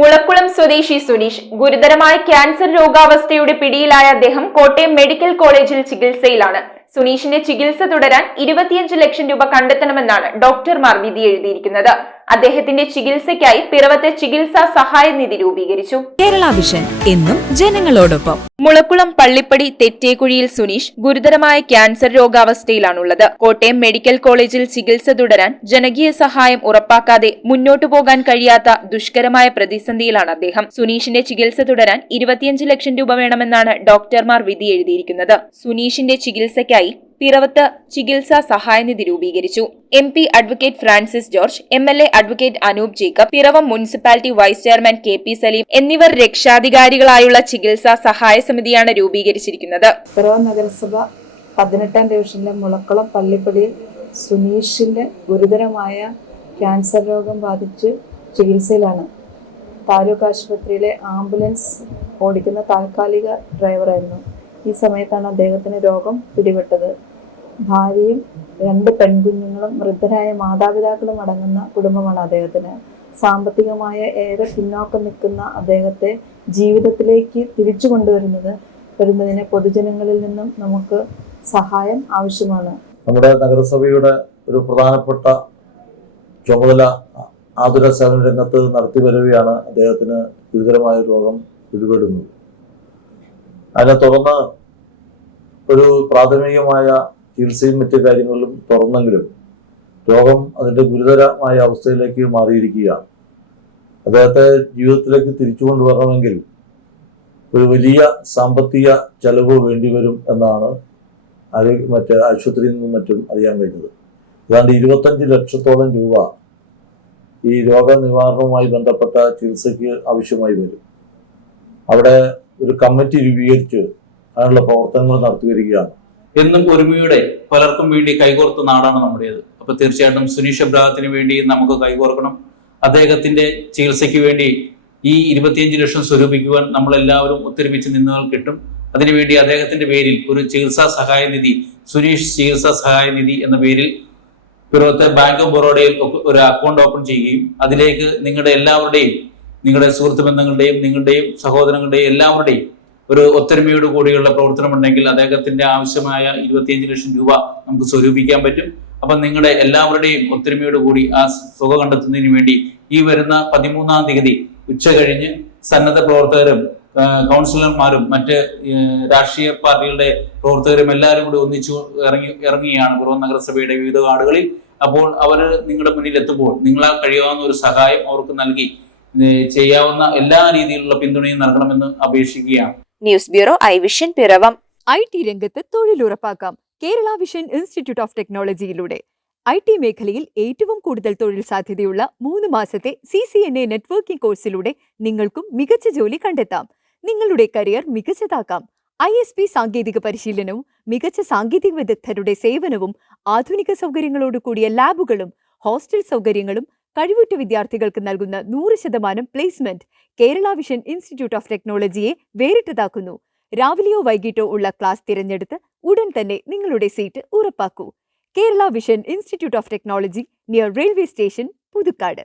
മുളക്കുളം സ്വദേശി സുനീഷ് ഗുരുതരമായ ക്യാൻസർ രോഗാവസ്ഥയുടെ പിടിയിലായ അദ്ദേഹം കോട്ടയം മെഡിക്കൽ കോളേജിൽ ചികിത്സയിലാണ്. സുനീഷിന്റെ ചികിത്സ തുടരാൻ 25 ലക്ഷം രൂപ കണ്ടെത്തണമെന്നാണ് ഡോക്ടർമാർ വിധി എഴുതിയിരിക്കുന്നത്. അദ്ദേഹത്തിന്റെ ചികിത്സയ്ക്കായി പിറവത്തെ ചികിത്സാ സഹായ നിധി രൂപീകരിച്ചു. കേരള വിഷൻ എന്നും ജനങ്ങളോടൊപ്പം. മുളക്കുളം പള്ളിപ്പടി തെറ്റേക്കുഴിയിൽ സുനീഷ് ഗുരുതരമായ ക്യാൻസർ രോഗാവസ്ഥയിലാണുള്ളത്. കോട്ടയം മെഡിക്കൽ കോളേജിൽ ചികിത്സ തുടരാൻ ജനകീയ സഹായം ഉറപ്പാക്കാതെ മുന്നോട്ടു പോകാൻ കഴിയാത്ത ദുഷ്കരമായ പ്രതിസന്ധിയിലാണ് അദ്ദേഹം. സുനീഷിന്റെ ചികിത്സ തുടരാൻ 25 ലക്ഷം രൂപ വേണമെന്നാണ് ഡോക്ടർമാർ വിധി എഴുതിയിരിക്കുന്നത്. സുനീഷിന്റെ ചികിത്സയ്ക്കായി പിറവത്ത് ചികിത്സാ സഹായനിധി രൂപീകരിച്ചു. MP advocate Francis George, MLA advocate Anoop Jacob, Piravom municipality vice chairman KP Saleem എന്നിവർ രക്ഷാധികാരികളായുള്ള ചികിത്സാ സഹായ സമിതിയാണ് രൂപീകരിച്ചിരിക്കുന്നത്. പിറവം നഗരസഭ 18ാം ഡിവിഷനിലെ മുളക്കുളം പള്ളിപ്പടിയിൽ സുനീഷിന്റെ ഗുരുതരമായ ക്യാൻസർ രോഗം ബാധിച്ച് ചികിത്സയിലാണ്. താലൂക്ക് ആശുപത്രിയിലെ ആംബുലൻസ് ഓടിക്കുന്ന താൽക്കാലിക ഡ്രൈവറായിരുന്നു. ഈ സമയത്താണ് അദ്ദേഹത്തിന് രോഗം പിടിപെട്ടത്. ഭാര്യയും 2 പെൺകുഞ്ഞുങ്ങളും വൃദ്ധരായ മാതാപിതാക്കളും അടങ്ങുന്ന കുടുംബമാണ് അദ്ദേഹത്തിന്. സാമ്പത്തികമായ ഏറെ പിന്നോക്കം നിൽക്കുന്ന അദ്ദേഹത്തെ ജീവിതത്തിലേക്ക് തിരിച്ചു കൊണ്ടുവരുന്നതിന് പൊതുജനങ്ങളിൽ നിന്നും നമുക്ക് സഹായം ആവശ്യമാണ്. നമ്മുടെ നഗരസഭയുടെ ഒരു പ്രധാനപ്പെട്ട ചുമതല ആതുര സേവന രംഗത്ത് നടത്തി വരികയാണ് അദ്ദേഹത്തിന് ഗുരുതരമായ രോഗം പിടിപെടുന്നത്. അതിനെ തുടർന്ന് ഒരു പ്രാഥമികമായ ചികിത്സയും മറ്റു കാര്യങ്ങളിലും തുറന്നെങ്കിലും രോഗം അതിൻ്റെ ഗുരുതരമായ അവസ്ഥയിലേക്ക് മാറിയിരിക്കുകയാണ്. അദ്ദേഹത്തെ ജീവിതത്തിലേക്ക് തിരിച്ചു കൊണ്ടുവരണമെങ്കിൽ ഒരു വലിയ സാമ്പത്തിക ചെലവ് വേണ്ടിവരും എന്നാണ് മറ്റ് ആശുപത്രിയിൽ നിന്നും മറ്റും അറിയാൻ കഴിഞ്ഞത്. ഏതാണ്ട് 25 ലക്ഷത്തോളം രൂപ ഈ രോഗനിവാരണവുമായി ബന്ധപ്പെട്ട ചികിത്സയ്ക്ക് ആവശ്യമായി വരും. അവിടെ ഒരു കമ്മിറ്റി രൂപീകരിച്ച് അതിനുള്ള പ്രവർത്തനങ്ങൾ നടത്തി വരികയാണ്. എന്നും ഒരുമയുടെ പലർക്കും വേണ്ടി കൈകോർത്ത നാടാണ് നമ്മുടേത്. അപ്പൊ തീർച്ചയായിട്ടും സുനീഷ് അബ്രാഹത്തിന് വേണ്ടി നമുക്ക് കൈകോർക്കണം. അദ്ദേഹത്തിന്റെ ചികിത്സയ്ക്ക് വേണ്ടി ഈ 25 ലക്ഷം സ്വരൂപിക്കുവാൻ നമ്മളെല്ലാവരും ഒത്തൊരുമിച്ച് നിന്നാൽ കിട്ടും. അതിനുവേണ്ടി അദ്ദേഹത്തിന്റെ പേരിൽ ഒരു ചികിത്സാ സഹായ നിധി, സുനീഷ് ചികിത്സാ സഹായ നിധി എന്ന പേരിൽ പിറവത്തെ ബാങ്ക് ഓഫ് ബറോഡയിൽ ഒരു അക്കൗണ്ട് ഓപ്പൺ ചെയ്യുകയും അതിലേക്ക് നിങ്ങളുടെ എല്ലാവരുടെയും, നിങ്ങളുടെ സുഹൃത്ത് ബന്ധങ്ങളുടെയും നിങ്ങളുടെയും സഹോദരങ്ങളുടെയും എല്ലാവരുടെയും ഒരു ഒത്തൊരുമയോട് കൂടിയുള്ള പ്രവർത്തനമുണ്ടെങ്കിൽ അദ്ദേഹത്തിന്റെ ആവശ്യമായ 25 ലക്ഷം രൂപ നമുക്ക് സ്വരൂപിക്കാൻ പറ്റും. അപ്പം നിങ്ങളുടെ എല്ലാവരുടെയും ഒത്തൊരുമയോട് കൂടി ആ തുക കണ്ടെത്തുന്നതിന് വേണ്ടി ഈ വരുന്ന 13-ാം തീയതി ഉച്ച കഴിഞ്ഞ് സന്നദ്ധ പ്രവർത്തകരും കൗൺസിലർമാരും മറ്റ് രാഷ്ട്രീയ പാർട്ടികളുടെ പ്രവർത്തകരും എല്ലാവരും കൂടി ഒന്നിച്ചു ഇറങ്ങിയാണ് പിറവം നഗരസഭയുടെ വിവിധ വാർഡുകളിൽ. അപ്പോൾ അവർ നിങ്ങളുടെ മുന്നിൽ എത്തുമ്പോൾ നിങ്ങളാൽ കഴിയാവുന്ന ഒരു സഹായം അവർക്ക് നൽകി ചെയ്യാവുന്ന എല്ലാ രീതിയിലുള്ള പിന്തുണയും നൽകണമെന്ന് അപേക്ഷിക്കുകയാണ്. News bureau iVision Piravom. IT രംഗത്ത് തൊഴിലുറപ്പാക്കാം കേരള വിഷൻ ഇൻസ്റ്റിറ്റ്യൂട്ട് ഓഫ് ടെക്നോളജിയിലൂടെ. IT മേഖലയിൽ ഏറ്റവും കൂടുതൽ തൊഴിൽ സാധ്യതയുള്ള 3 മാസത്തെ CCNA നെറ്റ്വർക്കിംഗ് കോഴ്സിലൂടെ നിങ്ങൾക്കും മികച്ച ജോലി കണ്ടെത്താം. നിങ്ങളുടെ കരിയർ മികച്ചതാക്കാം. ISP സാങ്കേതിക പരിശീലനവും മികച്ച സാങ്കേതിക വിദഗ്ധരുടെ സേവനവും ആധുനിക സൗകര്യങ്ങളോട് കൂടിയ ലാബുകളും ഹോസ്റ്റൽ സൗകര്യങ്ങളും കഴിവുറ്റ വിദ്യാർത്ഥികൾക്ക് നൽകുന്ന 100% placement Kerala Vision Institute of ടെക്നോളജിയെ വേറിട്ടതാക്കുന്നു. രാവിലെയോ വൈകിട്ടോ ഉള്ള ക്ലാസ് തിരഞ്ഞെടുത്ത് ഉടൻ തന്നെ നിങ്ങളുടെ സീറ്റ് ഉറപ്പാക്കൂ. Kerala Vision Institute of Technology, near railway station, Puthukkad.